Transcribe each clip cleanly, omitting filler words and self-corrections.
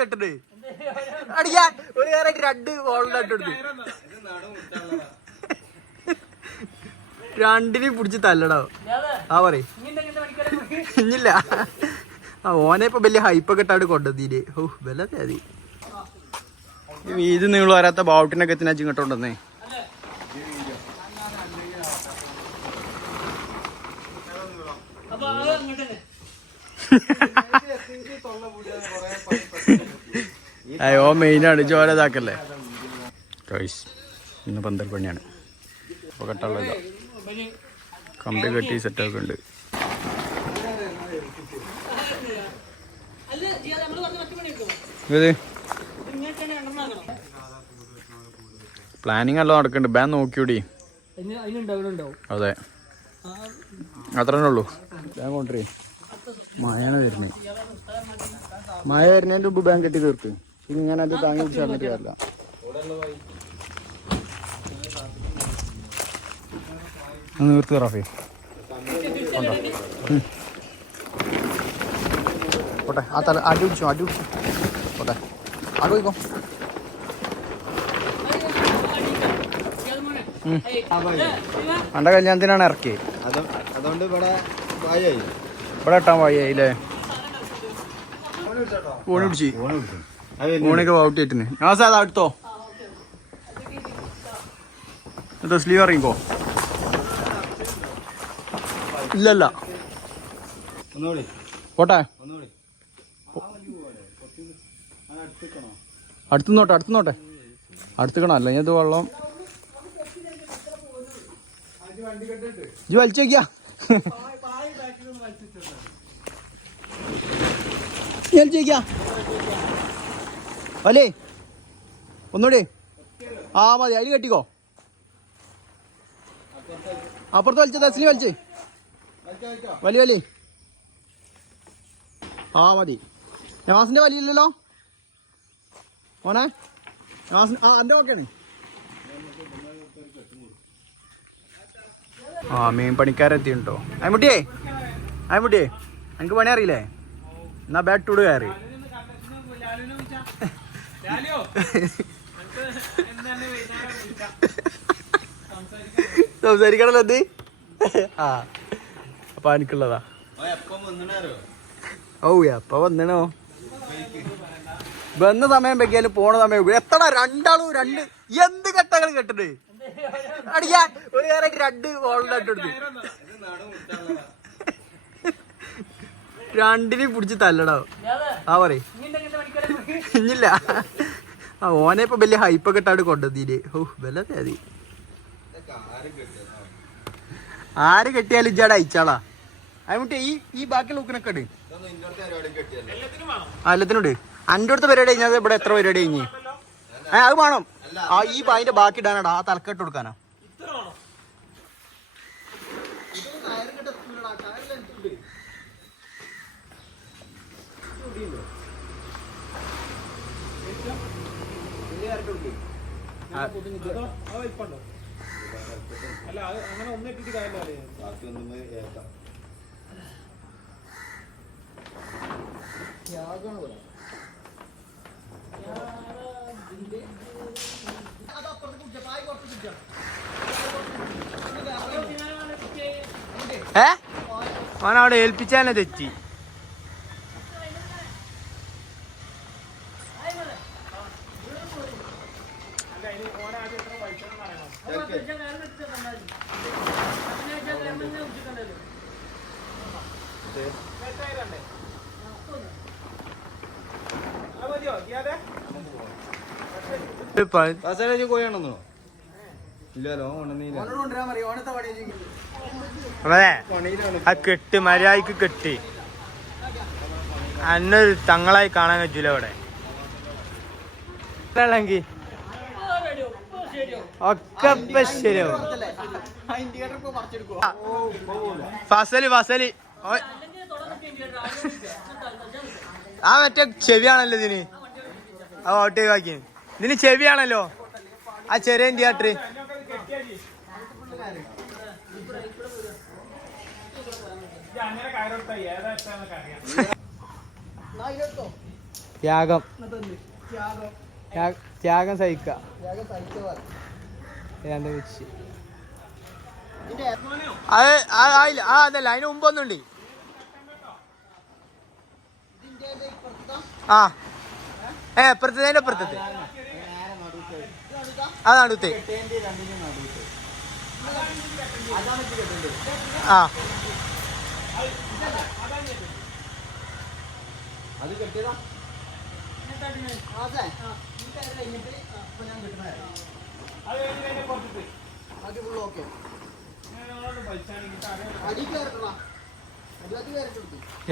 കെട്ടത് അടിയാ ഒരു കാറായിട്ട് 2 ബോളിന്റെ ഇട്ടെടുത്ത് രണ്ടിനെയും പിടിച്ച് തല്ലടാ. ആ പറയ് ഇഞ്ഞില്ല. ആ ഓനെ ഇപ്പൊ വലിയ ഹൈപ്പൊക്കെ ഇട്ടാണ് കൊണ്ടുവന്നീല്. ഓ വല്ലാതെ മതി. ഇത് നിങ്ങൾ വരാത്ത ബൗട്ടിനൊക്കെ എത്തിനാ ഇങ്ങോട്ടുണ്ടെന്നേ. അയ്യോ മെയിനാണ് ചോരതാക്കല്ലേ. ഇന്ന് 12 പണിയാണ്. അപ്പോൾ കെട്ടുള്ള കമ്പി കെട്ടി സെറ്റൊക്കെ ഉണ്ട്. ഇത് പ്ലാനിങ് എല്ലാം നടക്കുന്നുണ്ട്. ബാൻ നോക്കിയോടി. അതെ അത്രേ ഉള്ളൂ. ബാൻ കൊണ്ടുവരേ. മഴയാണ് വരുന്നത്. മഴ വരുന്നതിൻ്റെ മുമ്പ് ബാൻ കെട്ടി തീർത്ത്. ഇങ്ങനെ അത് താങ്ങി പിടിച്ച് നടന്നിട്ട് കാര്യമില്ല. നിർത്ത് റാഫി പോട്ടെ. ആ തല അടി പിടിച്ചോ. പോട്ടെ ആട് പോയിക്കോ. എൻ്റെ കല്യാണത്തിനാണ് ഇറക്കിയത്. അതുകൊണ്ട് ഇവിടെ ഇട്ടാൻ വായില്ലേ. ഫോണ് പിടിച്ച് ഫോണൊക്കെ ഔട്ടായിട്ടിന്. ആ സാർ അടുത്തോ എന്തോ സ്ലീവ് ഇറങ്ങിക്കോ. ഇല്ലല്ല പോട്ടെ. അടുത്തുനോട്ടെ അടുത്തുക്കണോ. അല്ല ഇത് വെള്ളം ഇജ്ജ് വലിച്ചു നോക്കിയാ അല്ലേ ഒന്നൂടെ. ആ മതി അതിൽ കെട്ടിക്കോ. അപ്പുറത്ത് വലിച്ച തസ്ലി വലിച്ചേ വലിയ ആ മതി. നവാസിന്റെ വലിയില്ലല്ലോ മോനെ. നവാസിന് ആ എൻ്റെ ഓക്കെയാണ്. ആ മീൻ പണിക്കാരെത്തിണ്ടോ. അയമുട്ടിയേ എനിക്ക് പണി അറിയില്ലേ. എന്നാ ബാറ്റ് ഇടുക കയറി സംസാരിക്കണല്ലോ എന്ത്. ആ അപ്പൊ എനിക്കുള്ളതാ. ഓ എപ്പ വന്നണോ. വന്ന സമയം വെക്കിയാലും പോണ സമയം എത്ര രണ്ടാളും എന്ത് കെട്ടകൾ കെട്ടത് അടിയാ ഒരു കാറായിട്ട് 2 ബോളിന്റെ ഇട്ടെടുത്ത് രണ്ടിനെയും പിടിച്ച് തല്ലടാ. ആ പറയ് ഇഞ്ഞില്ല. ആ ഓനെ ഇപ്പൊ വലിയ ഹൈപ്പൊക്കെ ഇട്ടാണ് കൊണ്ടുവന്നീല്. ഓ വല്ലാതെ മതി. ആര് കെട്ടിയാലും ഇജ്ജാടെ അയച്ചാളാ. അതുകൊണ്ട് ഈ ബാക്കി ലൂക്കിനൊക്കെ ഉണ്ട്. എല്ലാത്തിനുണ്ട്. അൻ്റെ അടുത്ത പരിപാടി കഴിഞ്ഞാൽ ഇവിടെ എത്ര പരിപാടി കഴിഞ്ഞ്. അത് വേണം. ആ ഈ അതിന്റെ ബാക്കി ഇടാനാടാ. ആ തലക്കെട്ട് കൊടുക്കാനാ. അല്ല അങ്ങനെ ഒന്നിട്ടിട്ട് കാര്യമില്ല. അവനവിടെ ഏൽപ്പിച്ചാനെ തെറ്റി. ആ കെട്ട് മര്യാദക്ക് കെട്ടി അന്നൊരു തങ്ങളായി കാണാൻ പറ്റൂല ഇവിടെ. ഒക്കെ ശരിയാവും. ഫസല് ആ മറ്റേ ചെവിയാണല്ലോ ഇതിന്. ആ ഓട്ടേക്കാക്കി ഇതിന് ചെവിയാണല്ലോ. ആ ചെറിയ തിയേറ്റർ ത്യാഗം ത്യാഗം സഹിക്ക അതല്ല അതിന് മുമ്പൊന്നുണ്ട്. ആ എപ്പുറത്തതിന്റെ അപ്പുറത്തത് അത് നടുത്ത്. ആ അത് കെട്ടിയതാ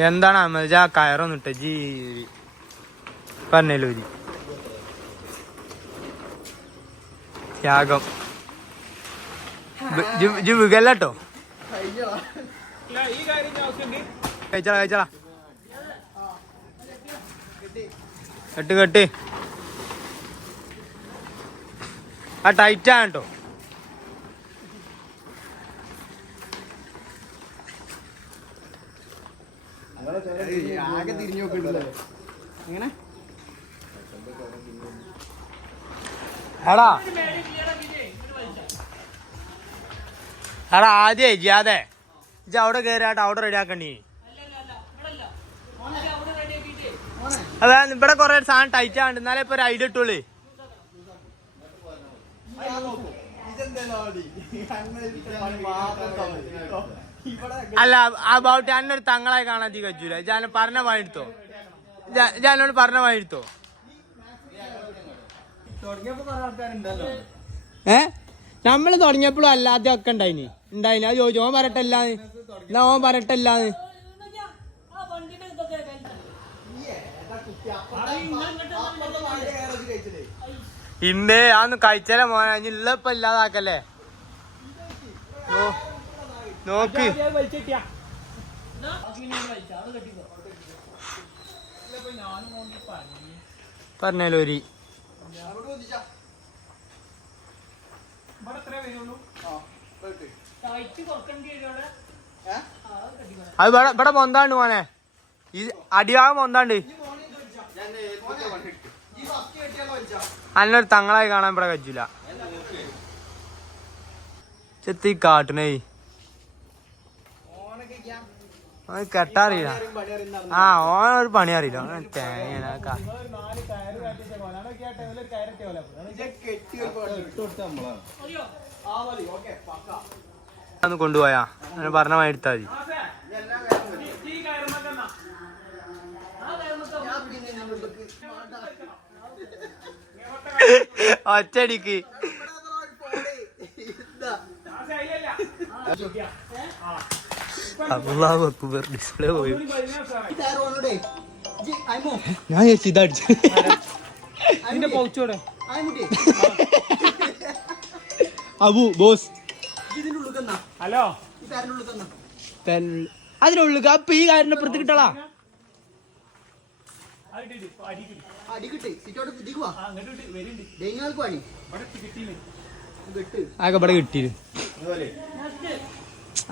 എന്താണ് അമ്മ കയറൊന്നും ഇട്ട ജി പറഞ്ഞല്ലോ ജി ത്യാഗം ജി വികല്ലോ കഴിച്ചളാ കഴിച്ചളാ കെട്ട് കെട്ട് ആ ടൈറ്റാണ് കേട്ടോ. ആകെ തിരിഞ്ഞു നോക്കണ്ടല്ലേ എങ്ങനെ എടാ എടാ ആദ്യേ ജിയാതെ ഇജ്ജ് അവിടെ കയറിയാട്ട് അവിടെ റെഡി ആക്കണ്ടി. അതാ ഇവിടെ കൊറേ സാധനം ടൈറ്റ് ആണ്ട് എന്നാലേ ഇപ്പൊ ഒരു ഐഡിയ ഇട്ടുള്ളൂ. അല്ല അബൌട്ട് എന്നൊരു തങ്ങളായി കാണാൻ തീ കജൂല. ഞാൻ പറഞ്ഞ വാങ്ങിട്ടോ ഞാനോട് പറഞ്ഞ വാങ്ങിട്ടോ. നമ്മള് തുടങ്ങിയപ്പോഴും അല്ലാതെ ഒക്കെ ഉണ്ടായിന് അത് ചോദിച്ചു. ഓൻ പറയട്ടല്ലാന്ന് എന്നാ ഓൻ പറയട്ടല്ലാന്ന്. ഇണ്ടേ അതൊന്നും കഴിച്ചാലേ മോനെ ഇള്ളപ്പ ഇല്ലാതാക്കല്ലേ. നോക്ക് പറഞ്ഞല്ലോ ഒരു അത് ഇവിടെ മൊന്താണ്ട് മോനെ. ഈ അടിഭാഗം മൊന്താണ്ട്. അന്നൊരു തങ്ങളായി കാണാൻ ഇവിടെ കജൂല. ചെത്തി കാട്ടണേ കെട്ടാറിയില്ല. ആ ഓനൊരു പണി അറിയില്ല. ഒന്ന് കൊണ്ടുപോയാ അങ്ങനെ പറഞ്ഞ മാതിരി എടുത്താ മതി. ഒറ്റടിക്ക് ഡിസ്പ്ലേ പോയി. ഞാൻ ചേച്ചി ഇതടിച്ചു. അബു ബോസ് ഹലോ അതിനുള്ളു അപ്പൊ ഈ കാര്യം പുറത്ത് കിട്ടളാ. ആകെ ഇവിടെ കിട്ടിയില്ല.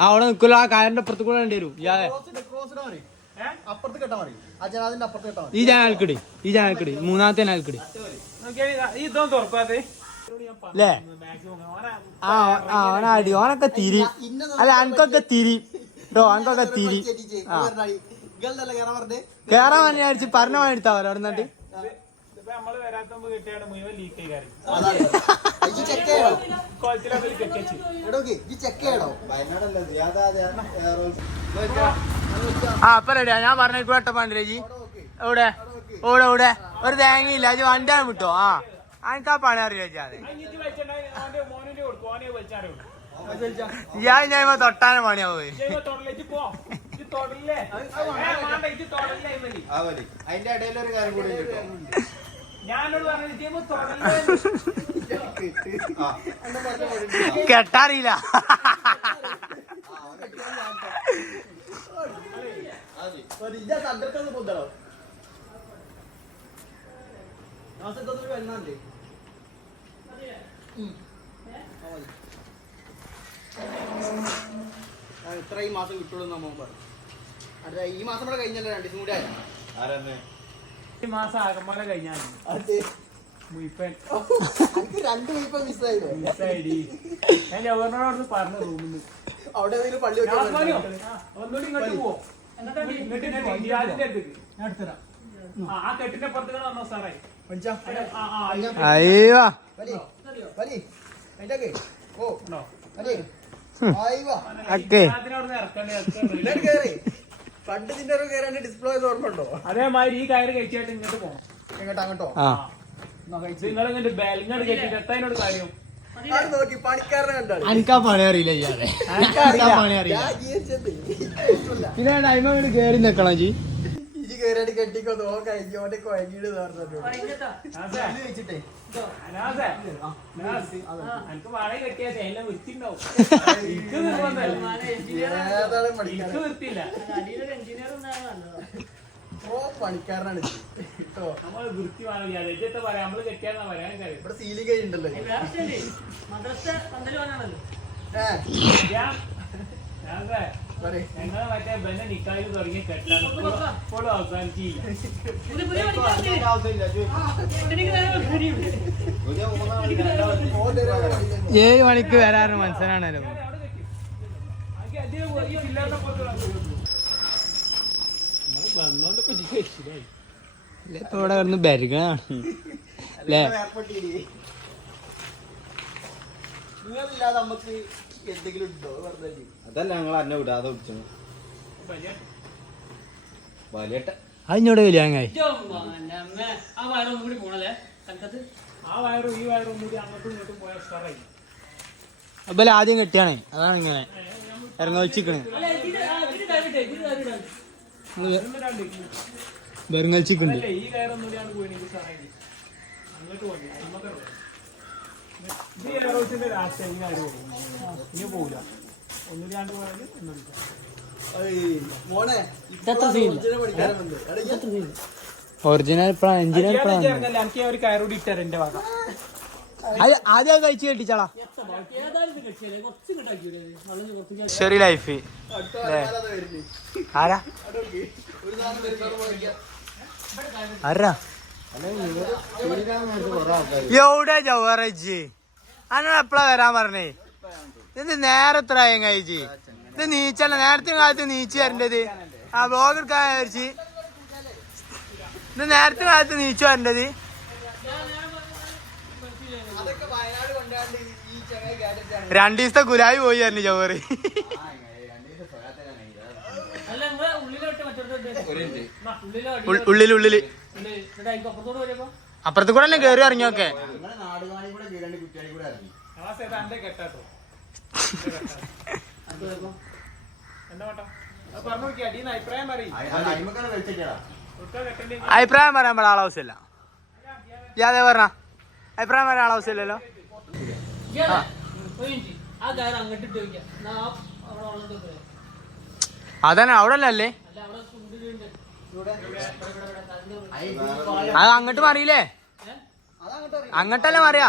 അവിടെ നിൽക്കല്ലോ. ആ കായറിന്റെ അപ്പുറത്ത് കൂടെ വേണ്ടി വരും. ഈ ചാനൽക്കിട് ഈ ചാനൽക്കിട് മൂന്നാമത്തെ ചാനൽക്കിട് അല്ലേ. ഓനടി ഓനൊക്കെ തിരി. അല്ല അനക്കൊക്കെ തിരി കേട്ടോ. അനക്കൊക്കെ തിരി. കേറാൻ വിചാരിച്ച് പറഞ്ഞ പണി എടുത്താ പോലെ അവിടെ നിന്നിട്ട്. ആ അപ്പൊ റെഡിയാ. ഞാൻ പറഞ്ഞ വെട്ടപ്പാണ്ടില്ലേ ജി എവിടെ ഓടെ ഓടെ ഒരു തേങ്ങയില്ല. അത് വണ്ടിയാണ് വിട്ടോ. ആ എനിക്ക് ആ പണി അറിയില്ല ജാതെ. ഞാൻ തൊട്ടാനെ പണിയാവോ. അതിന്റെ ഇടയിലൊരു കാര്യം കൂടി കെട്ടാറിയില്ല. ഇത്ര ഈ മാസം കിട്ടുള്ളൂ നമ്മ പറഞ്ഞു. അല്ല ഈ മാസം കൂടെ കഴിഞ്ഞല്ലോ 2 ദിവസം കൂടെ ആയ മാസം ആകമ്പാടെ കഴിഞ്ഞാൽ രണ്ട് വീപ്പ മിസ്സായില്ലേ ഞാൻ ജവഹറിനോട് പറഞ്ഞു റൂമിൽ അവിടെ ഏതെങ്കിലും പള്ളി വെക്കാൻ ഒന്നുകൂടി ഇങ്ങോട്ട് പോവോ ആ കെട്ടിന്റെ പുറത്ത് വന്നോ സാറേ അയ്യോ പണ്ട് നിന്റെ കയറാണ്ട് ഡിസ്പ്ലേ ഓർമ്മയുണ്ടോ? അതേമാതിരി ഈ കയറ് കഴിച്ചായിട്ട് ഇങ്ങോട്ട് പോകണം. എങ്ങോട്ടോ അങ്ങോട്ടോ നിങ്ങളിങ്ങോട്ട് ബാലിങ്ങോട്ട് കെട്ടിട്ട് എത്താനോട് കാര്യം നോക്കി പണിക്കാരനെ കണ്ടാണ്. എനിക്കാ പണി അറിയില്ല ഇയാളെ പണി അറിയില്ല. പിന്നെ ടൈമോട് കേറി നിക്കണം ജി. ഇജി കയറിയായിട്ട് കെട്ടിക്കോ കഴിഞ്ഞോട്ടെ കുഴങ്ങിട്ട് വെച്ചിട്ടേ എനിക്ക് വാടക കെട്ടിയാൽ എല്ലാം വൃത്തിണ്ടാവും. ഏതാണ് പണിക്കാരൻ? വൃത്തിയില്ല. ഓ പണിക്കാരനാണ് കേട്ടോ. നമ്മള് വൃത്തി വേണം പറയാം. നമ്മള് കെട്ടിയാന്നാ പറയാൻ കാര്യം. ഇവിടെ സീലിംഗ് കഴിഞ്ഞിട്ടുണ്ടല്ലോ. ഞങ്ങളെ മറ്റേ ബെന്നെ നിക്കായിൽ തുടങ്ങിയ കെട്ടാണ് ഇപ്പോഴും അവസാനിച്ചില്ല. 7 മണിക്ക് വരാറ് മനസ്സിലാണല്ലോ. ഇപ്പൊ ഇവിടെ കിടന്ന് ബെരുകാണ് അല്ലേ? നിങ്ങളില്ലാതെ നമുക്ക് എന്തെങ്കിലും ഉണ്ടോ? അതല്ല ഞങ്ങൾ അന്നെ വിടാതെ വിളിച്ചു വലിയട്ട അതിനോട് വലിയാങ്ങായി ആ വയറും ഈ വയറും കൂടി അങ്ങോട്ടും ഇങ്ങോട്ടും പോയ സ്ഥലമായി. അപ്പൊ ആദ്യം കെട്ടിയാണേ, അതാണ് ഇങ്ങനെ ഇറങ്ങലിച്ചിക്കണ് ബെറങ്ങലിച്ചിക്കുണ്ട്. ഈ കയറൊന്നും കൂടിയാണ് പോയിണെങ്കിൽ സാറേ അങ്ങോട്ട് പോയി ഇത് എയറോസിന്റെ രാഷ്ട്രീയ ഇനി പോകില്ല. ഒന്നുകൂടി പോയാൽ മോനെ ഒറിജിനൽ ഇപ്പഴാണ് എഞ്ചിനീയർ ഇപ്പഴാണ്. എനിക്ക് ഒരു കയറൂടി ഇട്ടാറ് എന്റെ വക. ആദ്യം കഴിച്ച് കെട്ടിച്ചാളാ. ശരി ലൈഫ് ആരാ ആരാ എവിടെ ജവഹറജി അന്നോട് എപ്പഴാ വരാൻ പറഞ്ഞേ? ഇത് നേരത്ര കഴിച്ച് ഇത് നീച്ചല്ല, നേരത്തെ കാലത്ത് നീച്ച് വരേണ്ടത്. ആ ബ്ലോഗ് എടുക്കാൻ വിചാരിച്ച് ഇത് നേരത്തെ കാലത്ത് നീച്ചു വരേണ്ടത്. രണ്ടു ദിവസത്തെ ഗുലാബി പോയി പറഞ്ഞു ജവഹറ്. ഉള്ളില് അപ്പുറത്ത് കൂടെ തന്നെ കേറി ഇറങ്ങിയൊക്കെ. അഭിപ്രായം പറയാൻ ആൾ ആവശ്യമില്ല. യാതെ പറഞ്ഞ അഭിപ്രായം പറയാൻ ആൾ ആവശ്യമില്ലല്ലോ. അതന്നെ അവിടെ അല്ലേ? അത് അങ്ങോട്ട് മാറിയില്ലേ? അങ്ങോട്ടല്ലേ മാറിയാ?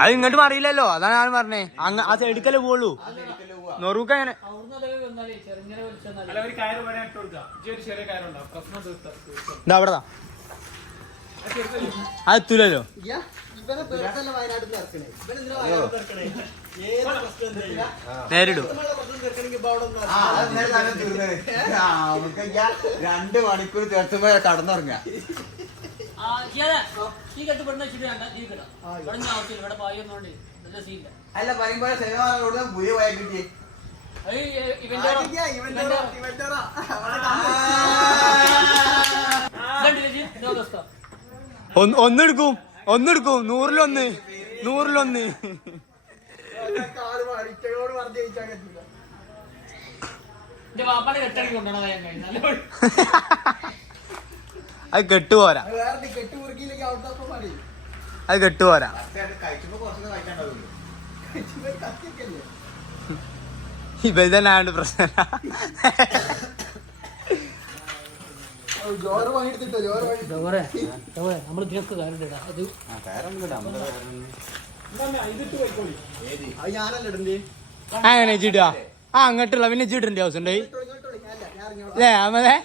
അത് ഇങ്ങോട്ട് മാറിയില്ലല്ലോ, അതാണ് ഞാൻ പറഞ്ഞേ. ആ സൈഡിക്കല്ലേ പോവുള്ളൂ. നൊറൂക്ക അങ്ങനെ അവിടെതാ അത് എത്തൂലല്ലോ. നേരിടും. 2 മണിക്കൂർ തീർത്തുമ്പോ കടന്നുറങ്ങ. അല്ല പറയുമ്പോ സേവനോട് പുതിയ പോയാൽ കിട്ടിയേ ഒന്നെടുക്കും 100-1 100-1. അത് കെട്ടുപോരാ, അത് കെട്ടുപോരാ. ഇപ്പൊ ഇതന്നെ ആയോണ്ട് പ്രശ്നം. ജോറ് വാങ്ങിയെടുത്തിട്ടോ ജോറ് വാങ്ങി നമ്മൾ ഇതിനൊക്കെ കാര്യം അത് അത് ഞാനല്ല ഇടണ്ടേ അങ്ങനെ ചീട്ടാ ആ അങ്ങോട്ടുള്ള പിന്നെ ചീട്ടിന്റെ ഹൗസ് ഉണ്ട് അല്ലേ അമ്മേ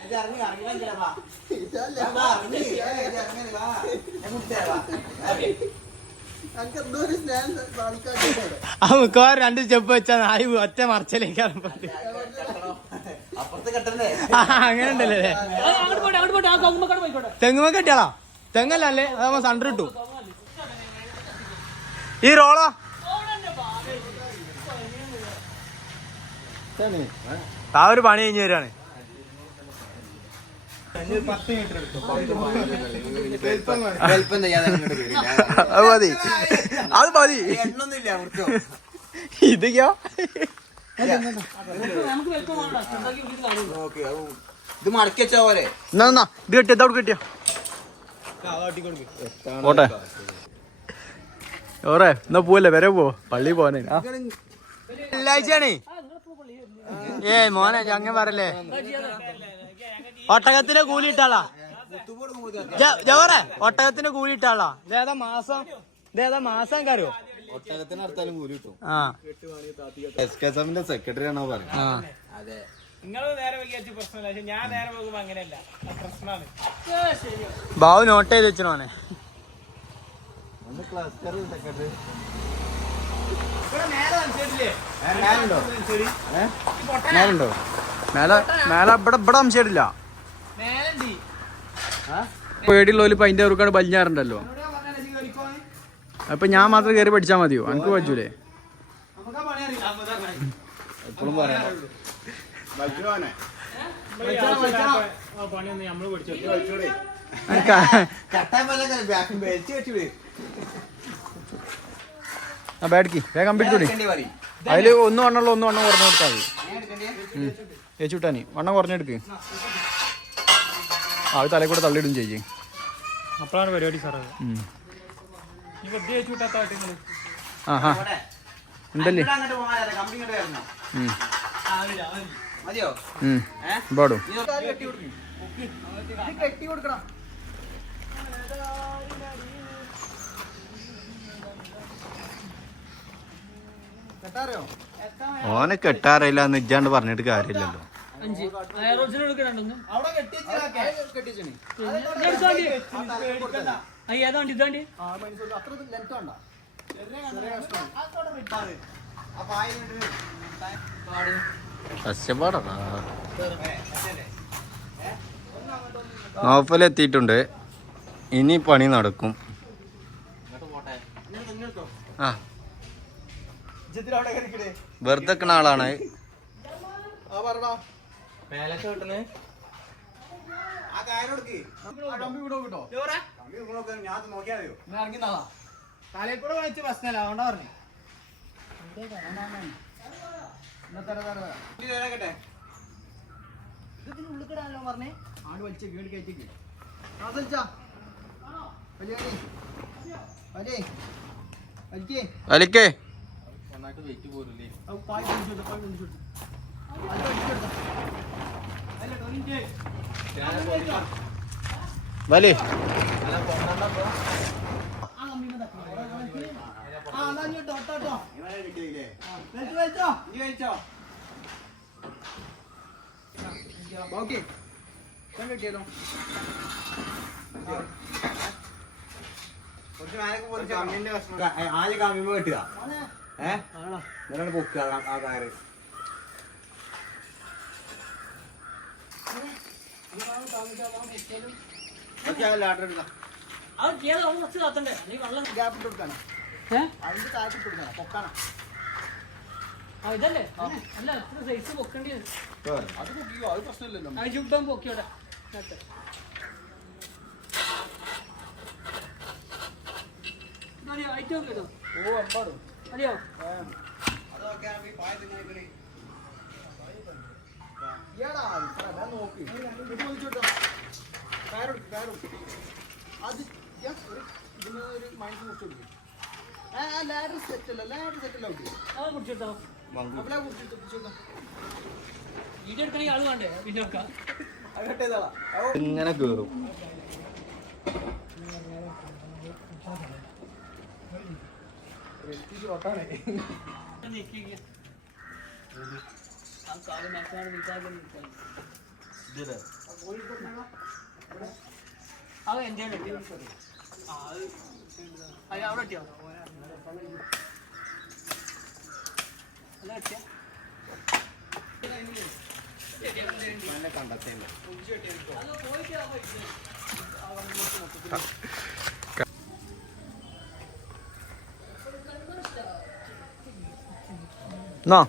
എനിക്ക് എന്തോ ഒരു സ്നേഹം കാണിക്കാൻ ആ മിക്കവാറും 2 സ്റ്റെപ്പ് വെച്ചാൽ നായി ഒറ്റ മറച്ചിലേക്ക് അങ്ങനെ ഉണ്ടല്ലേ തെങ്ങുമ്പോ കെട്ടിയാളാ തെങ്ങല്ല അല്ലേ അത് സണ്ടർ ഇട്ടു ഈ റോളോ ആ ഒരു പണി കഴിഞ്ഞ് വരാണ് അത് മതി അത് മതി ഇതൊക്കെയോ ഇത് മടക്കി വെച്ചാ പോലെ എന്നാ ഇത് കെട്ടിയ അവിടെ കെട്ടിയോ ഓട്ടെ ഓറേ എന്നാ പോവല്ലേ വരെ പോ പള്ളി പോവാനേ വെള്ളിയാഴ്ചയാണേ മോനെ ചങ്ങ പറയല്ലേ ഒട്ടകത്തിന് കൂലി ഇട്ടാളാ ജവറേ ഒട്ടകത്തിന് കൂലി ഇട്ടാളാ ഇതേതാ മാസം കറിയോ ഒട്ടകത്തിന് അടുത്താലും കൂലി കിട്ടും ആ SKSM സെക്രട്ടറി ആണോ പറഞ്ഞത് ആ ബാബു നോട്ട് ചെയ്ത് വെച്ചോനെ മേലുണ്ടോ മേലെ ഇവിടെ അംശമില്ല പേടിയുള്ളവര് ഇപ്പൊ അതിന്റെ അവർക്കാണ് വലിഞ്ഞാറുണ്ടല്ലോ അപ്പൊ ഞാൻ മാത്രം കയറി പഠിച്ചാ മതിയോ എനിക്ക് പറ്റൂലേ എപ്പോഴും പറയാം ബാഡ്ക്കി വേഗം കമ്പിടിച്ചോടി അതില് ഒന്നും വണ്ണുള്ള ഒന്നും വണ്ണം കുറഞ്ഞു കൊടുത്താൽ മതി ഏച്ചുട്ടാനി വണ്ണം കുറഞ്ഞെടുക്ക് അത് തലയിൽ കൂടെ തള്ളിയിടും ചെയ്യേ അപ്പോഴാണ് പരിപാടി സാറേ ആഹാ എന്തല്ലേ പാടും കെട്ടി കൊടുക്കണം കെട്ടാറിയോ ഓനെ കെട്ടാറില്ല എന്ന് ഇജ്ജാണ്ട് പറഞ്ഞിട്ട് കാര്യമില്ലല്ലോ അവിടെ കെട്ടിച്ചു അത്ര ലെങ്ത് വേണ്ട നോഫലെത്തിയിട്ടുണ്ട് ഇനി പണി നടക്കും ആ വെറുതെ നിൽക്കുന്ന ആളാണ് തലക്കൂടെ വാങ്ങിച്ച പ്രശ്നമല്ല അതുകൊണ്ടാ പറഞ്ഞു ഉള്ളിക്കിടാനല്ലോ പറഞ്ഞേ ആട് വലിച്ച വീട് കയറ്റിക്ക് അലിക്കേ വലി കിട്ടിയല്ലോ ആദ്യം കമ്മിമ കെട്ടുക എന്നിട്ടാണ് പൊക്കുക ആ കയറ് ലാഡർ എടുക്കാം ഗ്യാപ്പ് ഇട്ട് കൊടുക്കാനാ അതിന്റെ താഴത്ത് ഇട്ട് കൊടുക്കാനാ പൊക്കാനാ ഇതല്ലേ അല്ല സൈസ് പൊക്കേണ്ടി അത് പൊക്കിക്കോ അത് പ്രശ്നമില്ലല്ലോ ചുട്ടം പൊക്കിയോടെ ഓ അമ്പാടും അതെയോ നോക്കി അത് ഇതിനൊരു മൈൻഡ് കുറിച്ച് കൊടുക്കും ലാഡർ സെറ്റല്ല ലാഡർ സെറ്റല്ല അത് കുടിച്ചെടുത്തോ വീഡിയോ എടുക്കണമെങ്കിൽ ആള് വേണ്ടേ പിന്നെ ഇങ്ങനെ കേറും. എന്നാ